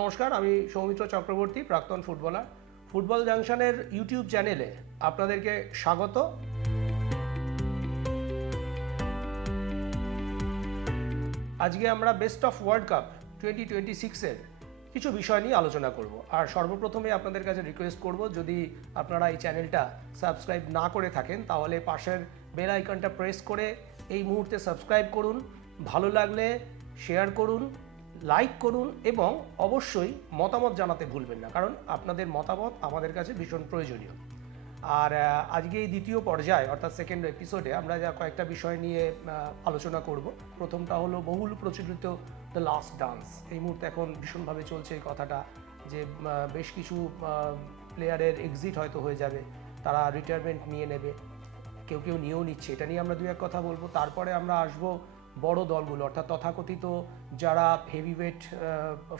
নমস্কার, আমি সৌমিত্র চক্রবর্তী, প্রাক্তন ফুটবলার। ফুটবল জাংশনের ইউটিউব চ্যানেলে আপনাদেরকে স্বাগত। আজকে আমরা বেস্ট অফ ওয়ার্ল্ড কাপ 2026-এর কিছু বিষয় নিয়ে আলোচনা করব। আর সর্বপ্রথমে আপনাদের কাছে রিকোয়েস্ট করব, যদি আপনারা এই চ্যানেলটা সাবস্ক্রাইব না করে থাকেন তাহলে পাশের বেল আইকনটা প্রেস করে এই মুহূর্তে সাবস্ক্রাইব করুন। ভালো লাগলে শেয়ার করুন, লাইক করুন এবং অবশ্যই মতামত জানাতে ভুলবেন না, কারণ আপনাদের মতামত আমাদের কাছে ভীষণ প্রয়োজনীয়। আর আজকে এই দ্বিতীয় পর্যায়ে অর্থাৎ সেকেন্ড এপিসোডে আমরা যা কয়েকটা বিষয় নিয়ে আলোচনা করব। প্রথমটা হলো বহুল প্রচলিত দ্য লাস্ট ডান্স। এই মুহূর্তে এখন ভীষণভাবে চলছে এই কথাটা যে বেশ কিছু প্লেয়ারের এক্সিট হয়তো হয়ে যাবে, তারা রিটায়ারমেন্ট নিয়ে নেবে, কেউ কেউ নিয়েও নিচ্ছে। এটা নিয়ে আমরা দু এক কথা বলবো। তারপরে আমরা আসবো বড় দলগুলো, অর্থাৎ তথাকথিত যারা হেভিওয়েট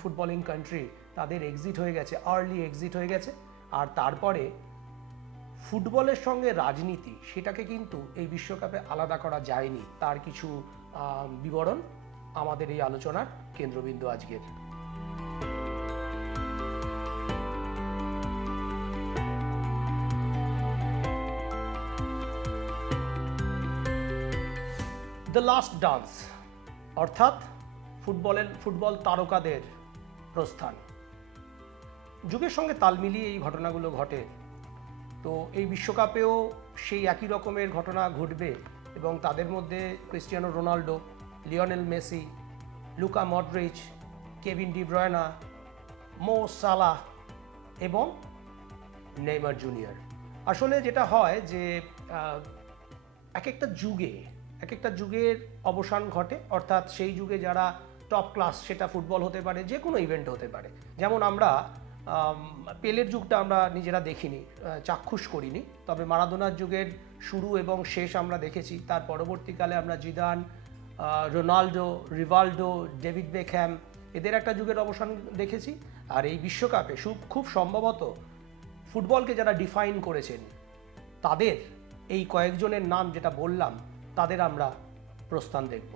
ফুটবলিং কান্ট্রি, তাদের এক্সিট হয়ে গেছে, আর্লি এক্সিট হয়ে গেছে। আর তারপরে ফুটবলের সঙ্গে রাজনীতি, সেটাকে কিন্তু এই বিশ্বকাপে আলাদা করা যায়নি, তার কিছু বিবরণ আমাদের এই আলোচনার কেন্দ্রবিন্দু আজকের। দ্য লাস্ট ডান্স অর্থাৎ ফুটবল তারকাদের প্রস্থান। যুগের সঙ্গে তাল মিলিয়ে এই ঘটনাগুলো ঘটে। তো এই বিশ্বকাপেও সেই একই রকমের ঘটনা ঘটবে এবং তাদের মধ্যে Cristiano Ronaldo, Lionel Messi, Luka Modric, Kevin De Bruyne, Mo Salah এবং নেইমার জুনিয়র। আসলে যেটা হয় যে এক একটা যুগের অবসান ঘটে, অর্থাৎ সেই যুগে যারা টপ ক্লাস, সেটা ফুটবল হতে পারে, যে কোনো ইভেন্ট হতে পারে। যেমন আমরা পেলের যুগটা আমরা নিজেরা দেখিনি, চাক্ষুষ করিনি, তবে মারাদোনার যুগের শুরু এবং শেষ আমরা দেখেছি। তার পরবর্তীকালে আমরা জিদান, রোনাল্ডো, রিভালডো, ডেভিড বেকহ্যাম, এদের একটা যুগের অবসান দেখেছি। আর এই বিশ্বকাপে খুব সম্ভবত ফুটবলকে যারা ডিফাইন করেছেন, তাদের এই কয়েকজনের নাম যেটা বললাম, তাদের আমরা প্রস্থান দেখব।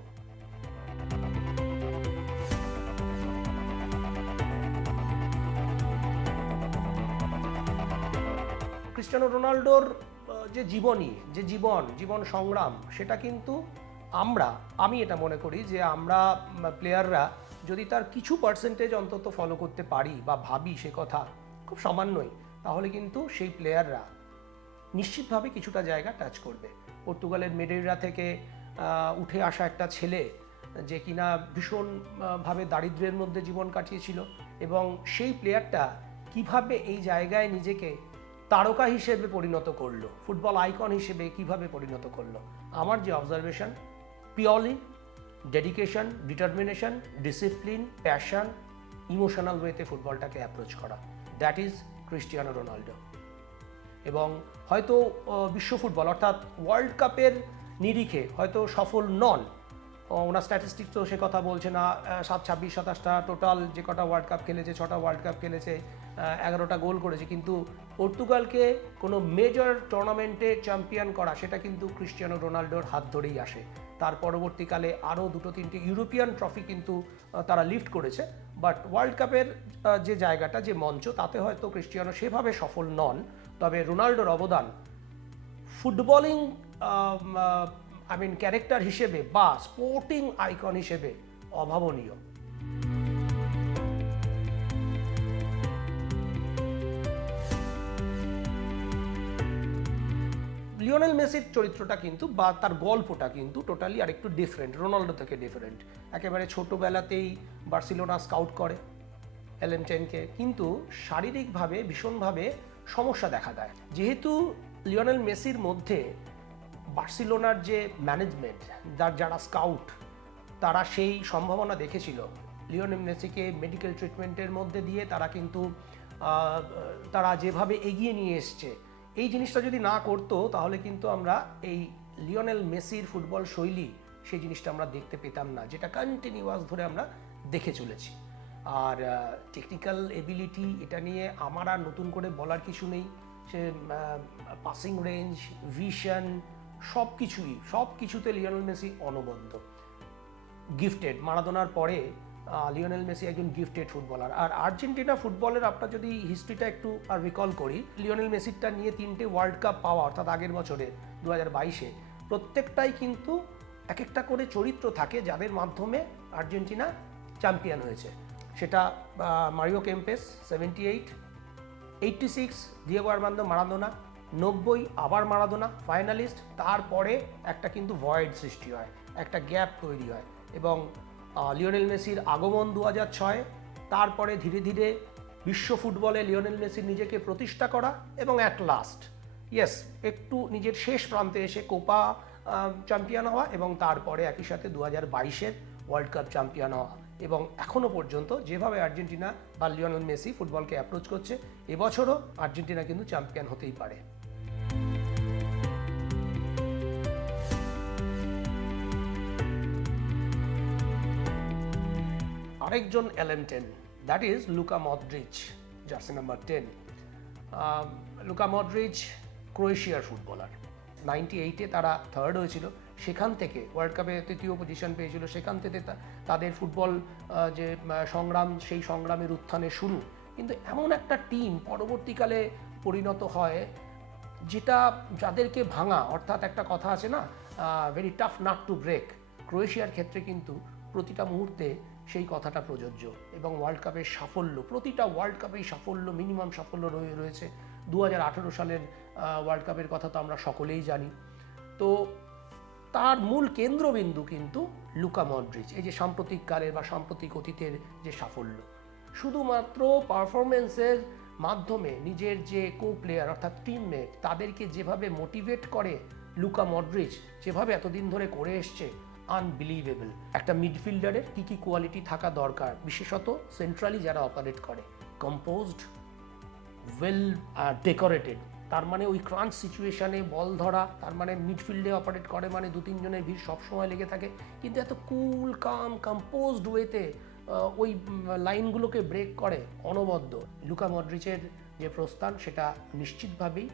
ক্রিস্টিয়ানো রোনাল্ডোর যে জীবন সংগ্রাম, সেটা কিন্তু আমি এটা মনে করি যে আমরা প্লেয়াররা যদি তার কিছু পার্সেন্টেজ অন্তত ফলো করতে পারি বা ভাবি সে কথা, খুব সামান্যই, তাহলে কিন্তু সেই প্লেয়াররা নিশ্চিতভাবে কিছুটা জায়গা টাচ করবে। পর্তুগালের মেডেইরা থেকে উঠে আসা একটা ছেলে, যে কিনা ভীষণভাবে দারিদ্র্যের মধ্যে জীবন কাটিয়েছিল, এবং সেই প্লেয়ারটা কিভাবে এই জায়গায় নিজেকে তারকা হিসেবে পরিণত করলো, ফুটবল আইকন হিসেবে কিভাবে পরিণত করলো। আমার যে observation, purely dedication, determination, discipline, passion, emotional ওয়েতে ফুটবলটাকে অ্যাপ্রোচ করা, দ্যাট ইজ ক্রিস্টিয়ানো রোনাল্ডো। এবং হয়তো বিশ্ব ফুটবল অর্থাৎ ওয়ার্ল্ড কাপের নিরিখে হয়তো সফল নন, ওনার স্ট্যাটিস্টিক্স তো সে কথা বলছে না। 27-28টা টোটাল যে কটা ওয়ার্ল্ড কাপ খেলেছে, 6টা ওয়ার্ল্ড কাপ খেলেছে, 11টা গোল করেছে, কিন্তু পর্তুগালকে কোনো মেজর টুর্নামেন্টে চ্যাম্পিয়ন করা, সেটা কিন্তু ক্রিস্টিয়ানো রোনাল্ডোর হাত ধরেই আসে। তার পরবর্তীকালে আরও 2-3টে ইউরোপিয়ান ট্রফি কিন্তু তারা লিফট করেছে, বাট ওয়ার্ল্ড কাপের যে জায়গাটা, যে মঞ্চ, তাতে হয়তো ক্রিস্টিয়ানো সেভাবে সফল নন। তবে রোনাল্ডোর অবদান ফুটবলিং ক্যারেক্টার হিসেবে বা স্পোর্টিং আইকন হিসেবে অভাবনীয়। লিওনেল মেসির চরিত্রটা কিন্তু বা তার গল্পটা কিন্তু টোটালি আরেকটু ডিফারেন্ট, রোনাল্ডো থেকে ডিফারেন্ট। একেবারে ছোটোবেলাতেই বার্সেলোনা স্কাউট করে এলেন টেনকে, কিন্তু শারীরিকভাবে ভীষণভাবে সমস্যা দেখা দেয়। যেহেতু লিওনেল মেসির মধ্যে বার্সেলোনার যে ম্যানেজমেন্ট, যারা স্কাউট, তারা সেই সম্ভাবনা দেখেছিল লিওনেল মেসিকে মেডিকেল ট্রিটমেন্টের মধ্যে দিয়ে, তারা কিন্তু তারা যেভাবে এগিয়ে নিয়ে এসছে, এই জিনিসটা যদি না করতো তাহলে কিন্তু আমরা এই লিওনেল মেসির ফুটবল শৈলী, সেই জিনিসটা আমরা দেখতে পেতাম না, যেটা কন্টিনিউয়াস ধরে আমরা দেখে চলেছি। আর টেকনিক্যাল এবিলিটি, এটা নিয়ে আমার আর নতুন করে বলার কিছু নেই। সে পাসিং রেঞ্জ, ভিশন, সব কিছুতে লিওনেল মেসি অনবদ্য, গিফটেড। মারাদোনার পরে লিওনেল মেসি একজন গিফটেড ফুটবলার। আর আর্জেন্টিনা ফুটবলের আপনার যদি হিস্ট্রিটা একটু আর রিকল করি, লিওনেল মেসিরটা নিয়ে 3টে ওয়ার্ল্ড কাপ পাওয়া, অর্থাৎ আগের বছরে 2022-এ, প্রত্যেকটাই কিন্তু এক একটা করে চরিত্র থাকে যাদের মাধ্যমে আর্জেন্টিনা চ্যাম্পিয়ন হয়েছে। সেটা Mario Kempes 78, 86 Diego Armando Maradona, 90 আবার মারাদোনা ফাইনালিস্ট। তারপরে একটা কিন্তু ভয়েড সৃষ্টি হয়, একটা গ্যাপ তৈরি হয়, এবং লিওনেল মেসির আগমন 2006, তারপরে ধীরে ধীরে বিশ্ব ফুটবলে লিওনেল মেসির নিজেকে প্রতিষ্ঠা করা, এবং অ্যাট লাস্ট ইয়েস একটু নিজের শেষ প্রান্তে এসে কোপা চ্যাম্পিয়ন হওয়া, এবং তারপরে একই সাথে 2022-এর ওয়ার্ল্ড কাপ চ্যাম্পিয়ন হওয়া। এবং এখনও পর্যন্ত যেভাবে আর্জেন্টিনা বা লিওনেল মেসি ফুটবলকে অ্যাপ্রোচ করছে, এবছরও আর্জেন্টিনা কিন্তু চ্যাম্পিয়ন হতেই পারে। আরেকজন এলেন10, that is Luka Modric, jersey number 10। লুকা মডরিচ ক্রোয়েশিয়ার ফুটবলার। 98-এ তারা থার্ড হয়েছিল, সেখান থেকে ওয়ার্ল্ড কাপে 3য় পজিশন পেয়েছিল, সেখান থেকে তাদের ফুটবল যে সংগ্রাম, সেই সংগ্রামের উত্থানের শুরু। কিন্তু এমন একটা টিম পরবর্তীকালে পরিণত হয় যেটা যাদেরকে ভাঙা, অর্থাৎ একটা কথা আছে না, very tough nut to break. ক্রোয়েশিয়ার ক্ষেত্রে কিন্তু প্রতিটা মুহূর্তে সেই কথাটা প্রযোজ্য, এবং ওয়ার্ল্ড কাপের সাফল্য, প্রতিটা ওয়ার্ল্ড কাপেই সাফল্য, মিনিমাম সাফল্য রয়েছে। 2018 সালের ওয়ার্ল্ড কাপের কথা তো আমরা সকলেই জানি। তো তার মূল কেন্দ্রবিন্দু কিন্তু লুকা মডরিচ। এই যে সাম্প্রতিককালের বা সাম্প্রতিক অতীতের যে সাফল্য, শুধুমাত্র পারফরমেন্সের মাধ্যমে নিজের যে কো প্লেয়ার অর্থাৎ টিমমেট, তাদেরকে যেভাবে মোটিভেট করে লুকা মডরিচ, যেভাবে এতদিন ধরে করে এসছে, আনবিলিভেবল। একটা মিডফিল্ডারের কী কী কোয়ালিটি থাকা দরকার, বিশেষত সেন্ট্রালি যারা অপারেট করে, কম্পোজড, ওয়েল ডেকোরেটেড, তার মানে ওই ক্রাঞ্চ সিচুয়েশানে বল ধরা, তার মানে মিডফিল্ডে অপারেট করে মানে 2-3 জনের ভিড় সবসময় লেগে থাকে, কিন্তু এত কুল কাম কম্পোজড ওয়েতে ওই লাইনগুলোকে ব্রেক করে অনবদ্য। লুকা মডরিচের যে প্রস্থান, সেটা নিশ্চিতভাবেই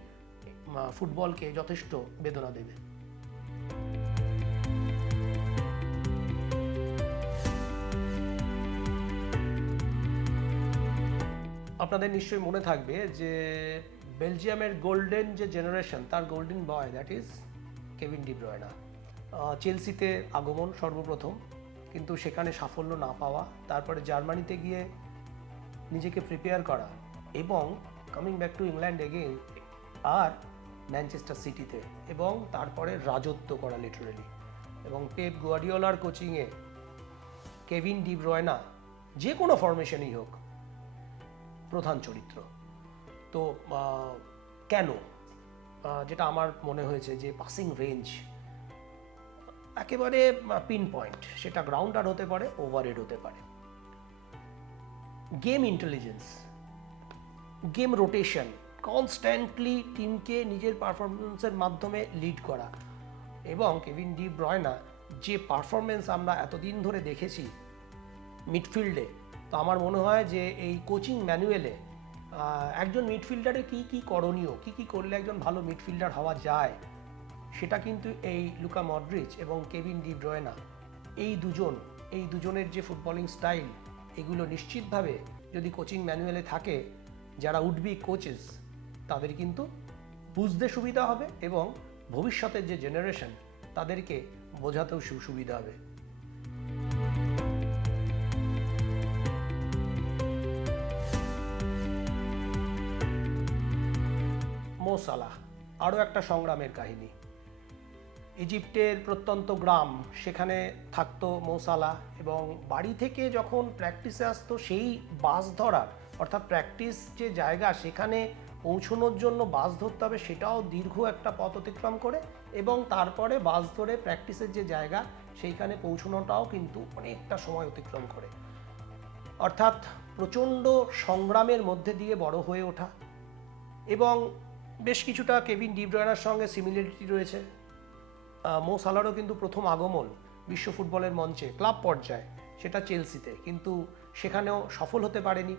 ফুটবলকে যথেষ্ট বেদনা দেবে। আপনাদের নিশ্চয়ই মনে থাকবে যে বেলজিয়ামের গোল্ডেন যে জেনারেশন, তার golden boy, that is Kevin De Bruyne. চেলসিতে আগমন সর্বপ্রথম, কিন্তু সেখানে সাফল্য না পাওয়া, তারপরে জার্মানিতে গিয়ে নিজেকে প্রিপেয়ার করা, এবং coming back to England again, আর ম্যানচেস্টার সিটিতে, এবং তারপরে রাজত্ব করা লিটারেলি। এবং পেপ গুয়ার্ডিওলার কোচিংয়ে কেভিন ডি ব্রয়না যে কোনো ফরমেশনই হোক প্রধান চরিত্র। তো কেন, যেটা আমার মনে হয়েছে যে পাসিং রেঞ্জ একেবারে পিন পয়েন্ট, সেটা গ্রাউন্ডার হতে পারে, ওভারহেড হতে পারে। Game intelligence, game rotation, constantly টিমকে নিজের পারফরমেন্সের মাধ্যমে লিড করা। এবং কেভিন ডি ব্রয়না যে পারফরমেন্স আমরা এতদিন ধরে দেখেছি মিডফিল্ডে, তো আমার মনে হয় যে এই কোচিং ম্যানুয়ালে একজন মিডফিল্ডারে কী কী করণীয়, কী কী করলে একজন ভালো মিডফিল্ডার হওয়া যায়, সেটা কিন্তু এই লুকা মডরিচ এবং কেভিন ডি ব্রয়না, এই দুজনের যে ফুটবলিং স্টাইল, এগুলো নিশ্চিতভাবে যদি কোচিং ম্যানুয়ালে থাকে, যারা উড বি কোচেস, তাদের কিন্তু বুঝতে সুবিধা হবে, এবং ভবিষ্যতের যে জেনারেশন, তাদেরকে বোঝাতেও সুবিধা হবে। মো সালাহ, আরও একটা সংগ্রামের কাহিনী। ইজিপ্টের প্রত্যন্ত গ্রাম, সেখানে থাকতো মো সালাহ, এবং বাড়ি থেকে যখন প্র্যাকটিসে আসতো, সেই বাস ধরার, অর্থাৎ প্র্যাকটিস যে জায়গা, সেখানে পৌঁছানোর জন্য বাস ধরতে হবে, সেটাও দীর্ঘ একটা পথ অতিক্রম করে, এবং তারপরে বাস ধরে প্র্যাকটিসের যে জায়গা, সেইখানে পৌঁছানোটাও কিন্তু অনেকটা সময় অতিক্রম করে। অর্থাৎ প্রচণ্ড সংগ্রামের মধ্যে দিয়ে বড় হয়ে ওঠা, এবং বেশ কিছুটা কেভিন ডি ব্রয়নার সঙ্গে সিমিলারিটি রয়েছে। মো সালাহরও কিন্তু প্রথম আগমন বিশ্ব ফুটবলের মঞ্চে ক্লাব পর্যায়ে, সেটা চেলসিতে, কিন্তু সেখানেও সফল হতে পারেনি,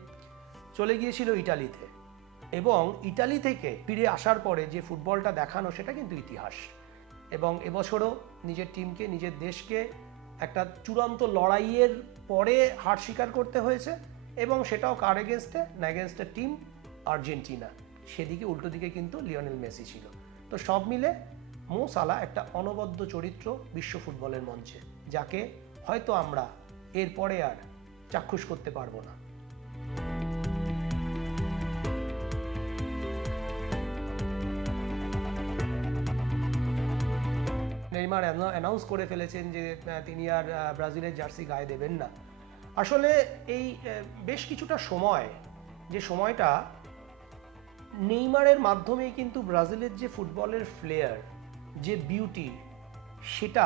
চলে গিয়েছিল ইটালিতে, এবং ইটালি থেকে ফিরে আসার পরে যে ফুটবলটা দেখানো, সেটা কিন্তু ইতিহাস। এবং এবছরও নিজের টিমকে, নিজের দেশকে একটা চূড়ান্ত লড়াইয়ের পরে হার স্বীকার করতে হয়েছে, এবং সেটাও কার এগেনস্টে না, এগেনস্টে টিম আর্জেন্টিনা। সেদিকে উল্টো দিকে কিন্তু লিওনেল মেসি ছিল। তো সব মিলে মো সালা একটা অনবদ্য চরিত্র বিশ্ব ফুটবলের মঞ্চে, যাকে হয়তো আমরা এরপরে আর চাক্ষুষ করতে পারবো না। নেইমার অ্যানাউন্স করে ফেলেছেন যে তিনি আর ব্রাজিলের জার্সি গায়ে দেবেন না। আসলে এই বেশ কিছুটা সময়, যে সময়টা নেইমারের মাধ্যমেই কিন্তু ব্রাজিলের যে ফুটবলের ফ্লেয়ার, যে বিউটি, সেটা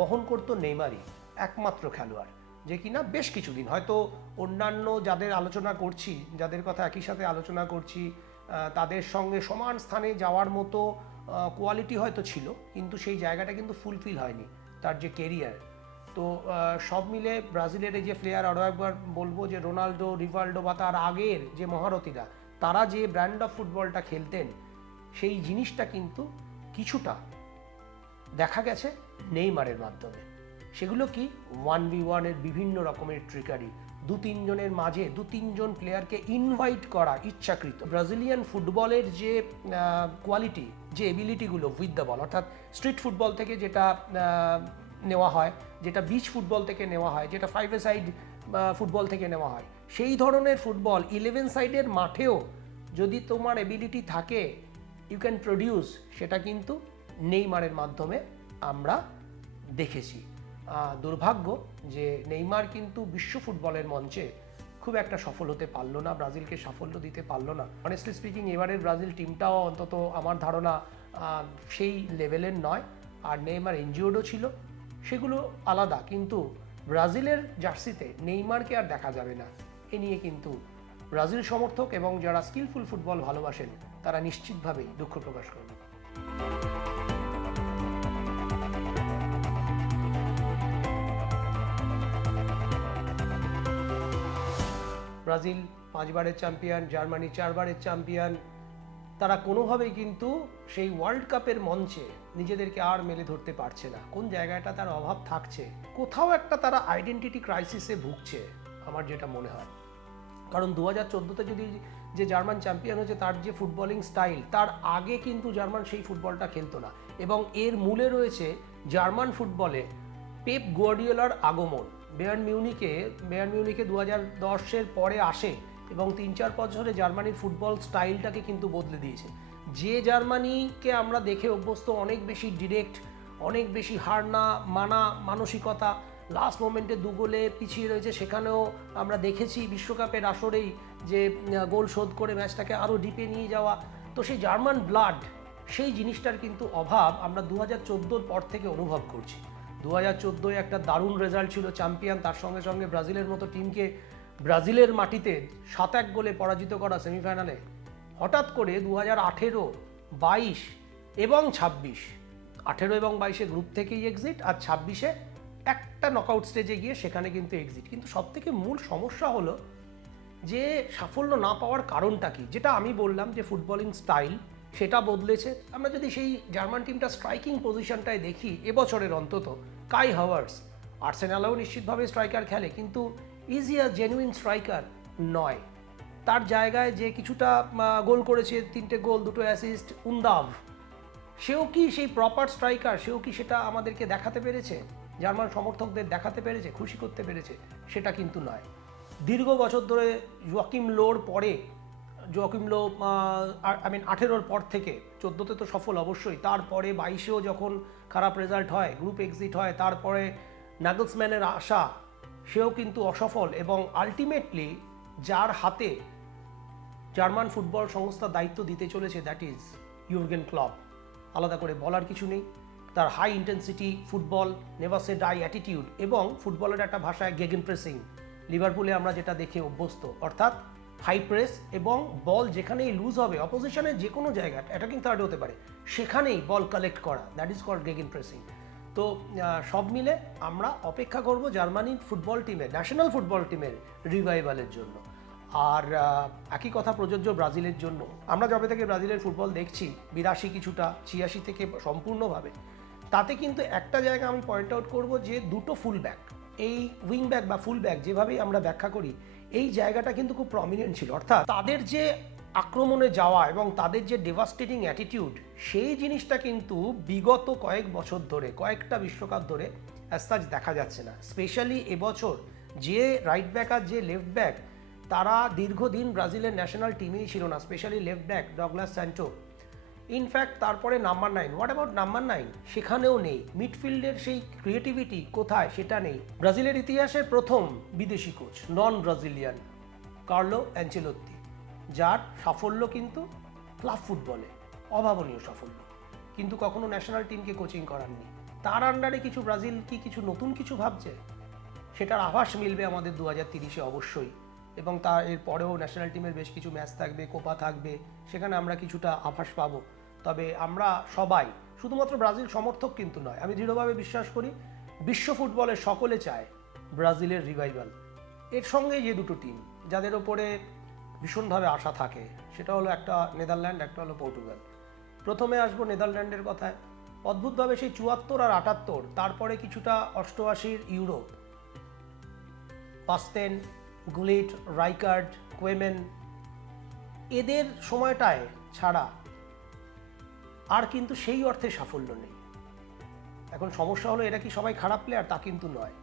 বহন করতো নেইমারই, একমাত্র খেলোয়াড় যে কিনা বেশ কিছুদিন, হয়তো অন্যান্য যাদের আলোচনা করছি, যাদের কথা একই সাথে আলোচনা করছি, তাদের সঙ্গে সমান স্থানে যাওয়ার মতো কোয়ালিটি হয়তো ছিল, কিন্তু সেই জায়গাটা কিন্তু ফুলফিল হয়নি তার যে কেরিয়ার। তো সব মিলে ব্রাজিলের এই যে প্লেয়ার, আরও একবার বলবো যে রোনাল্ডো, রিভাল্ডো বা তার আগের যে মহারথীরা, তারা যে ব্র্যান্ড অফ ফুটবলটা খেলতেন, সেই জিনিসটা কিন্তু কিছুটা দেখা গেছে নেইমারের মাধ্যমে। সেগুলো কি? 1v1-এর বিভিন্ন রকমের ট্রিকারি, 2-3 জনের মাঝে 2-3 জন প্লেয়ারকে ইনভাইট করা ইচ্ছাকৃত। ব্রাজিলিয়ান ফুটবলের যে কোয়ালিটি, যে এবিলিটিগুলো উইথ দ্য বল, অর্থাৎ স্ট্রিট ফুটবল থেকে যেটা নেওয়া হয়, যেটা বিচ ফুটবল থেকে নেওয়া হয়, যেটা 5-a-সাইড ফুটবল থেকে নেওয়া হয়, সেই ধরনের ফুটবল 11 সাইডের মাঠেও যদি তোমার এবিলিটি থাকে, ইউ ক্যান প্রডিউস, সেটা কিন্তু নেইমারের মাধ্যমে আমরা দেখেছি। দুর্ভাগ্য যে নেইমার কিন্তু বিশ্ব ফুটবলের মঞ্চে খুব একটা সফল হতে পারলো না, ব্রাজিলকে সাফল্য দিতে পারলো না। অনেস্টলি স্পিকিং, এবারের ব্রাজিল টিমটাও অন্তত আমার ধারণা সেই লেভেলের নয়। আর নেইমার ইনজিওর্ডও ছিল, সেগুলো আলাদা, কিন্তু ব্রাজিলের জার্সিতে নেইমারকে আর দেখা যাবে না। এ নিয়ে কিন্তু ব্রাজিল সমর্থক এবং যারা স্কিলফুল ফুটবল ভালোবাসেন, তারা নিশ্চিতভাবেই দুঃখ প্রকাশ করবেন। ব্রাজিল 5বারের চ্যাম্পিয়ন, জার্মানি 4বারের চ্যাম্পিয়ন, তারা কোনোভাবেই কিন্তু সেই ওয়ার্ল্ড কাপের মঞ্চে নিজেদেরকে আর মেলে ধরতে পারছে না। কোন জায়গাটা তার অভাব থাকছে, কোথাও একটা তারা আইডেন্টিটি ক্রাইসিসে ভুগছে আমার যেটা মনে হয়। কারণ 2014-তে যদি যে জার্মান চ্যাম্পিয়ন হয়েছে, তার যে ফুটবলিং স্টাইল, তার আগে কিন্তু জার্মান সেই ফুটবলটা খেলতো না, এবং এর মূলে রয়েছে জার্মান ফুটবলে পেপ গোয়ার্ডিওলার আগমন। বায়ার্ন মিউনিকে 2010-এর পরে আসে এবং 3-4 বছরে জার্মানির ফুটবল স্টাইলটাকে কিন্তু বদলে দিয়েছে। যে জার্মানিকে আমরা দেখে অভ্যস্ত, অনেক বেশি ডিরেক্ট, অনেক বেশি হার না মানা মানসিকতা, লাস্ট মোমেন্টে 2 গোলে পিছিয়ে রয়েছে, সেখানেও আমরা দেখেছি বিশ্বকাপের আসরেই যে গোল শোধ করে ম্যাচটাকে আরও ডিপে নিয়ে যাওয়া। তো সেই জার্মান ব্লাড, সেই জিনিসটার কিন্তু অভাব আমরা 2014-র পর থেকে অনুভব করছি। 2014-এ একটা দারুণ রেজাল্ট ছিল, চ্যাম্পিয়ন, তার সঙ্গে সঙ্গে ব্রাজিলের মতো টিমকে ব্রাজিলের মাটিতে 7-1 গোলে পরাজিত করা সেমিফাইনালে। হঠাৎ করে 2018, 22 এবং 26, 18 এবং 22-এ গ্রুপ থেকেই এক্সিট, আর 26-এ একটা নকআউট স্টেজে গিয়ে সেখানে কিন্তু এক্সিট। কিন্তু সবথেকে মূল সমস্যা হলো যে সাফল্য না পাওয়ার কারণটা কি, যেটা আমি বললাম যে ফুটবলিং স্টাইল সেটা বদলেছে। আমরা যদি সেই জার্মান টিমটা স্ট্রাইকিং পজিশনটায় দেখি এবছরের, অন্তত কাই হাভার্টস, আর্সেনালেও নিশ্চিতভাবে স্ট্রাইকার খেলে, কিন্তু is E a genuine striker নয়। তার জায়গায় যে কিছুটা গোল করেছে, 3টে গোল, 2টো অ্যাসিস্ট, উন্দাভ, সেও কি সেই প্রপার স্ট্রাইকার? সেও কি সেটা আমাদেরকে দেখাতে পেরেছে, জার্মান সমর্থকদের দেখাতে পেরেছে, খুশি করতে পেরেছে? সেটা কিন্তু নয়। দীর্ঘ বছর ধরে জোয়াকিম লোর পরে, জোয়াকিম লো 18-ওর পর থেকে, 14-তে তো সফল অবশ্যই, তারপরে 22-এও যখন খারাপ রেজাল্ট হয়, গ্রুপ এক্সিট হয়, তারপরে নাগলসম্যানের আশা, সেও কিন্তু অসফল, এবং আলটিমেটলি যার হাতে জার্মান ফুটবল সংস্থা দায়িত্ব দিতে চলেছে, দ্যাট ইজ ইউর্গেন ক্লপ। আলাদা করে বলার কিছু নেই। তার হাই ইন্টেন্সিটি ফুটবল, নেভার সে ডাই অ্যাটিটিউড, এবং ফুটবলের একটা ভাষায় গেগেন প্রেসিং, লিভারপুলে আমরা যেটা দেখে অভ্যস্ত, অর্থাৎ হাই প্রেস, এবং বল যেখানেই লুজ হবে, অপোজিশনের যে কোনো জায়গায়, অ্যাটাকিং থার্ড হতে পারে, সেখানেই বল কালেক্ট করা, that is called gegen pressing. তো সব মিলে আমরা অপেক্ষা করব জার্মানির ফুটবল টিমের, ন্যাশনাল ফুটবল টিমের রিভাইভালের জন্য। আর একই কথা প্রযোজ্য ব্রাজিলের জন্য। আমরা যবে থেকে ব্রাজিলের ফুটবল দেখছি, 82 কিছুটা, 86 থেকে সম্পূর্ণভাবে, তাতে কিন্তু একটা জায়গা আমি পয়েন্ট আউট করবো যে দুটো ফুল ব্যাক, এই উইং ব্যাক বা ফুল ব্যাক যেভাবেই আমরা ব্যাখ্যা করি, এই জায়গাটা কিন্তু খুব প্রমিনেন্ট ছিল। অর্থাৎ তাদের যে আক্রমণে যাওয়া এবং তাদের যে ডেভাস্টেটিং অ্যাটিটিউড, সেই জিনিসটা কিন্তু বিগত কয়েক বছর ধরে, কয়েকটা বিশ্বকাপ ধরে অ্যাজ সাচ দেখা যাচ্ছে না। স্পেশালি এবছর যে রাইট ব্যাক আর যে লেফট ব্যাক, তারা দীর্ঘদিন ব্রাজিলের ন্যাশনাল টিমেই ছিল না। Specially left back Douglas Santo, in fact তারপরে নাম্বার 9, হোয়াট অ্যাবাউট নাম্বার 9, সেখানেও নেই। মিডফিল্ডের সেই ক্রিয়েটিভিটি কোথায়, সেটা নেই। ব্রাজিলের ইতিহাসে প্রথম বিদেশি কোচ, নন ব্রাজিলিয়ান, কার্লো অ্যাঞ্চেলোত্তি, যার সাফল্য কিন্তু ক্লাব ফুটবলে অভাবনীয় সাফল্য, কিন্তু কখনো ন্যাশনাল টিমকে কোচিং করাননি। তার আন্ডারে কিছু ব্রাজিল কি কিছু নতুন কিছু ভাবছে, সেটার আভাস মিলবে আমাদের 2030-এ অবশ্যই। এবং তার এর পরেও ন্যাশনাল টিমের বেশ কিছু ম্যাচ থাকবে, কোপা থাকবে, সেখানে আমরা কিছুটা আভাস পাবো। তবে আমরা সবাই, শুধুমাত্র ব্রাজিল সমর্থক কিন্তু নয়, আমি দৃঢ়ভাবে বিশ্বাস করি বিশ্ব ফুটবলে সকলে চায় ব্রাজিলের রিভাইভাল। এর সঙ্গে যে দুটো টিম যাদের ওপরে ভীষণভাবে আশা থাকে, সেটা হলো একটা নেদারল্যান্ড, একটা হলো পর্তুগাল। প্রথমে আসবো নেদারল্যান্ডের কথায়। অদ্ভুতভাবে সেই 74 আর 78, তারপরে কিছুটা 88-র ইউরো, পাস্তেন, গুলিট, রাইকার্ড, কোয়েমেন, এদের সময়টায় ছাড়া আর কিন্তু সেই অর্থে সাফল্য নেই। এখন সমস্যা হলো এরা কি সবাই খারাপ প্লেয়ার, তা কিন্তু নয়।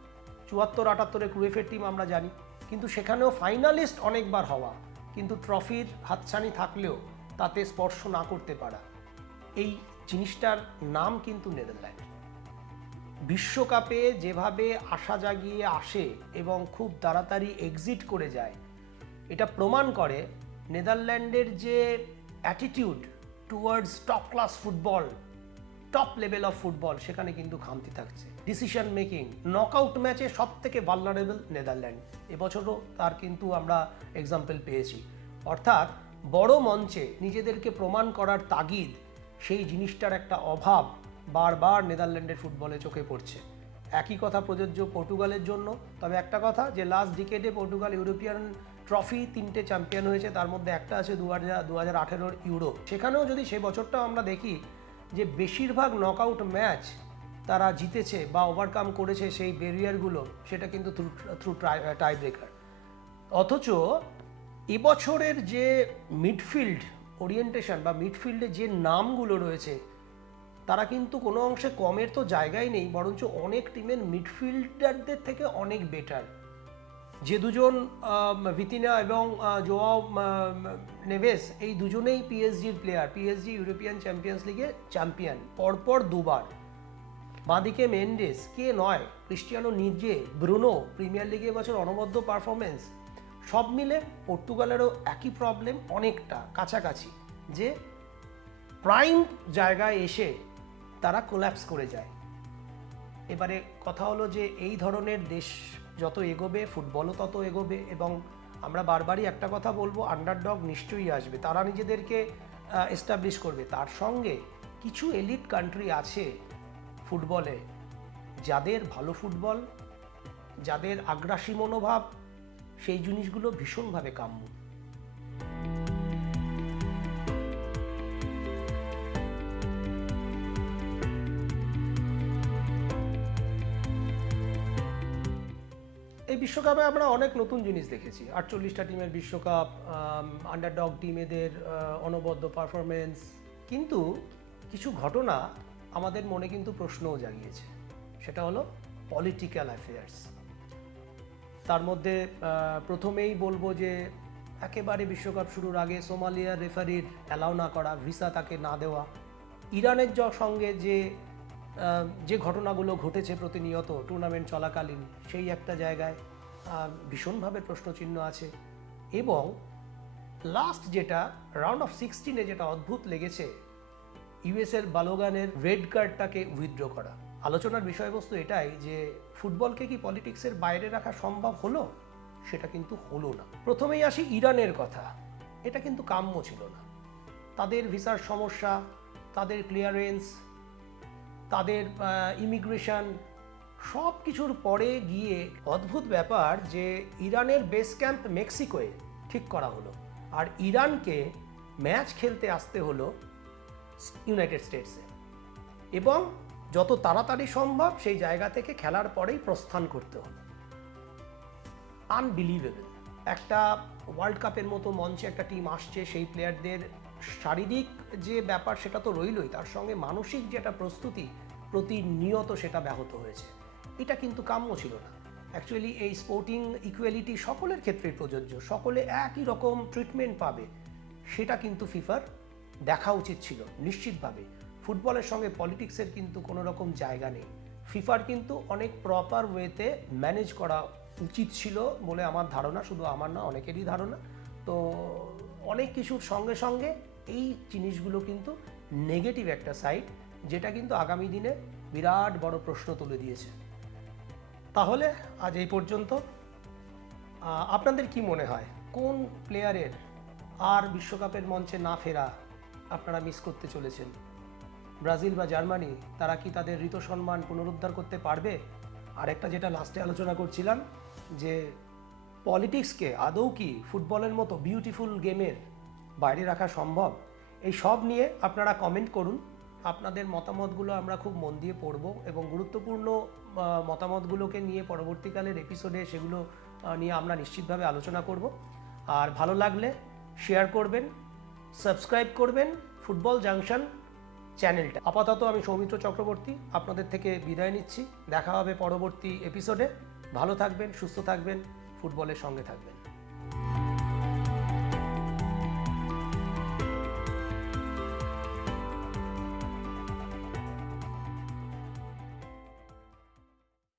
74-78-এ ক্রুয়েফের টিম আমরা জানি, কিন্তু সেখানেও ফাইনালিস্ট অনেকবার হওয়া, কিন্তু ট্রফির হাতছানি থাকলেও তাতে স্পর্শ না করতে পারা, এই জিনিসটার নাম কিন্তু নেদারল্যান্ড। বিশ্বকাপে যেভাবে আশা জাগিয়ে আসে এবং খুব তাড়াতাড়ি এক্সিট করে যায়, এটা প্রমাণ করে নেদারল্যান্ডের যে attitude towards top class football, top level of football, সেখানে কিন্তু খামতি থাকছে। ডিসিশন মেকিং, নকআউট ম্যাচে সব থেকে ভালনারেবল নেদারল্যান্ড, এবছরও তার কিন্তু আমরা এক্সাম্পল পেয়েছি। অর্থাৎ বড় মঞ্চে নিজেদেরকে প্রমাণ করার তাগিদ, সেই জিনিসটার একটা অভাব বারবার নেদারল্যান্ডের ফুটবলে চোখে পড়ছে। একই কথা প্রযোজ্য পর্তুগালের জন্য। তবে একটা কথা, যে লাস্ট ডিকেডে পর্তুগাল ইউরোপিয়ান ট্রফি 3টে চ্যাম্পিয়ন হয়েছে, তার মধ্যে একটা আছে 2018-র ইউরো। সেখানেও যদি সে বছরটাও আমরা দেখি যে বেশিরভাগ নকআউট ম্যাচ তারা জিতেছে বা ওভারকাম করেছে সেই ব্যারিয়ারগুলো, সেটা কিন্তু থ্রু টাই ব্রেকার। অথচ এবছরের যে মিডফিল্ড ওরিয়েন্টেশন বা মিডফিল্ডে যে নামগুলো রয়েছে, তারা কিন্তু কোনো অংশে কমের তো জায়গায় নেই, বরঞ্চ অনেক টিমের মিডফিল্ডারদের থেকে অনেক বেটার। যে দুজন ভিতিনা এবং জোয়াও নেভেস, এই দুজনেই পিএসজির প্লেয়ার, পিএসজি ইউরোপিয়ান চ্যাম্পিয়ন্স লিগে চ্যাম্পিয়ন পরপর দুবার। বাঁদিকে মেন্ডেস, কে নয়, ক্রিস্টিয়ানো নিজে, ব্রুনো, প্রিমিয়ার লিগে এবছর অনবদ্য পারফরমেন্স। সব মিলে পর্তুগালেরও একই প্রবলেম, অনেকটা কাছাকাছি, যে প্রাইম জায়গায় এসে তারা কোল্যাপস করে যায়। এবারে কথা হলো যে এই ধরনের দেশ যত এগোবে, ফুটবলও তত এগোবে, এবং আমরা বারবারই একটা কথা বলবো, আন্ডারডগ নিশ্চয়ই আসবে, তারা নিজেদেরকে এস্টাবলিশ করবে। তার সঙ্গে কিছু এলিট কান্ট্রি আছে ফুটবলে, যাদের ভালো ফুটবল, যাদের আগ্রাসী মনোভাব, সেই জিনিসগুলো ভীষণভাবে কাম্য। এই বিশ্বকাপে আমরা অনেক নতুন জিনিস দেখেছি। 48টা টিমের বিশ্বকাপ, আন্ডারডগ টিমেদের অনবদ্য পারফরমেন্স, কিন্তু কিছু ঘটনা আমাদের মনে কিন্তু প্রশ্নও জাগিয়েছে। সেটা হলো পলিটিক্যাল অ্যাফেয়ার্স। তার মধ্যে প্রথমেই বলবো যে একেবারে বিশ্বকাপ শুরুর আগে সোমালিয়ার রেফারির অ্যালাউ না করা, ভিসা তাকে না দেওয়া, ইরানের সঙ্গে যে ঘটনাগুলো ঘটেছে প্রতিনিয়ত টুর্নামেন্ট চলাকালীন, সেই একটা জায়গায় ভীষণভাবে প্রশ্নচিহ্ন আছে। এবং লাস্ট যেটা রাউন্ড অফ 16-এ যেটা অদ্ভুত লেগেছে, ইউএসের বালোগানের রেড কার্ডটাকে উইথড্র করা। আলোচনার বিষয়বস্তু এটাই যে ফুটবলকে কি পলিটিক্সের বাইরে রাখা সম্ভব হলো? সেটা কিন্তু হলো না। প্রথমেই আসি ইরানের কথা, এটা কিন্তু কাম্য ছিল না। তাদের ভিসার সমস্যা, তাদের ক্লিয়ারেন্স, তাদের ইমিগ্রেশন, সব কিছুর পরে গিয়ে অদ্ভুত ব্যাপার যে ইরানের বেস ক্যাম্প মেক্সিকোয়ে ঠিক করা হলো, আর ইরানকে ম্যাচ খেলতে আসতে হলো ইউনাইটেড স্টেটসে। এবং যত তাড়াতাড়ি সম্ভব সেই জায়গা থেকে খেলার পরেই প্রস্থান করতে হলো। আনবিলিভেবল। একটা ওয়ার্ল্ড কাপের মতো মঞ্চে একটা টিম আসছে, সেই প্লেয়ারদের শারীরিক যে ব্যাপার সেটা তো রইলই, তার সঙ্গে মানসিক যে একটা প্রস্তুতি প্রতিনিয়ত সেটা ব্যাহত হয়েছে। এটা কিন্তু কাম্য ছিল না। অ্যাকচুয়ালি এই স্পোর্টিং ইকুয়ালিটি সকলের ক্ষেত্রেই প্রযোজ্য, সকলে একই রকম ট্রিটমেন্ট পাবে, সেটা কিন্তু ফিফার দেখা উচিত ছিল নিশ্চিতভাবে। ফুটবলের সঙ্গে পলিটিক্সের কিন্তু কোনো রকম জায়গা নেই। ফিফার কিন্তু অনেক প্রপার ওয়েতে ম্যানেজ করা উচিত ছিল বলে আমার ধারণা, শুধু আমার না, অনেকেরই ধারণা। তো অনেক কিছুর সঙ্গে সঙ্গে এই জিনিসগুলো কিন্তু নেগেটিভ একটা সাইড, যেটা কিন্তু আগামী দিনে বিরাট বড় প্রশ্ন তুলে দিয়েছে। তাহলে আজ এই পর্যন্ত। আপনাদের কি মনে হয় কোন প্লেয়ারের আর বিশ্বকাপের মঞ্চে না ফেরা আপনারা মিস করতে চলেছেন? ব্রাজিল বা জার্মানি, তারা কি তাদের ঋত সম্মান পুনরুদ্ধার করতে পারবে? আর একটা যেটা লাস্টে আলোচনা করছিলাম, যে পলিটিক্সকে আদৌ কি ফুটবলের মতো বিউটিফুল গেমের বাইরে রাখা সম্ভব? এই সব নিয়ে আপনারা কমেন্ট করুন। আপনাদের মতামতগুলো আমরা খুব মন দিয়ে পড়ব এবং গুরুত্বপূর্ণ মতামতগুলোকে নিয়ে পরবর্তীকালের এপিসোডে সেগুলো নিয়ে আমরা নিশ্চিতভাবে আলোচনা করব। আর ভালো লাগলে শেয়ার করবেন, সাবস্ক্রাইব করবেন ফুটবল জাংশন চ্যানেলটা। আপাতত আমি সৌমিত্র চক্রবর্তী আপনাদের থেকে বিদায় নিচ্ছি। দেখা হবে পরবর্তী এপিসোডে। ভালো থাকবেন, সুস্থ থাকবেন, ফুটবলের সঙ্গে থাকবেন।